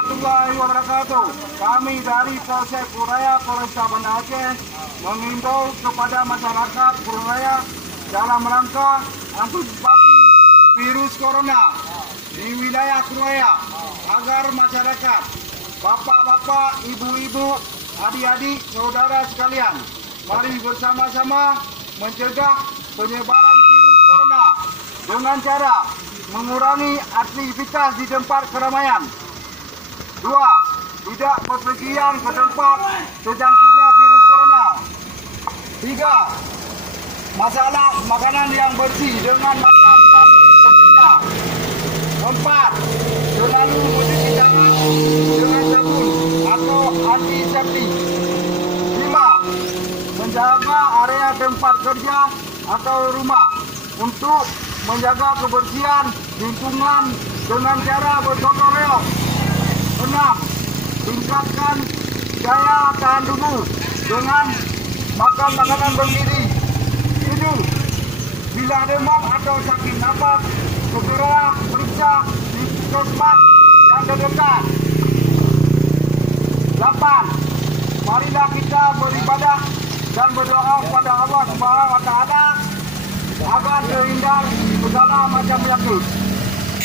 warahmatullahi wabarakatuh. Kami dari Polsek Pururaya Polresta Banda Aceh mengimbau kepada masyarakat Pururaya dalam rangka antisipasi virus corona di wilayah Pururaya agar masyarakat, bapak-bapak, ibu-ibu, adik-adik, saudara sekalian, mari bersama-sama mencegah penyebaran virus corona dengan cara mengurangi aktivitas di tempat keramaian. 2. Tidak berpergian ke tempat terjangkitnya virus corona. 3. Masalah makanan yang bersih dengan makan dan sempurna. 4. Selalu mencuci tangan dengan sabun atau antiseptik. 5. Menjaga area tempat kerja atau rumah untuk menjaga kebersihan lingkungan dengan cara bergotong royong. 6. Tingkatkan daya tahan tubuh dengan makan makanan bergizi. 7. Bila demam atau sakit napas, segera periksa di puskesmas yang terdekat. 8. Marilah kita beribadah dan berdoa kepada Allah Subhanahu wa Ta'ala agar terhindar segala macam penyakit.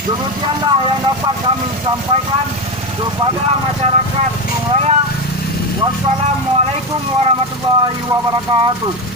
Demikianlah yang dapat kami sampaikan kepada masyarakat Pururaya. Wassalamualaikum warahmatullahi wabarakatuh.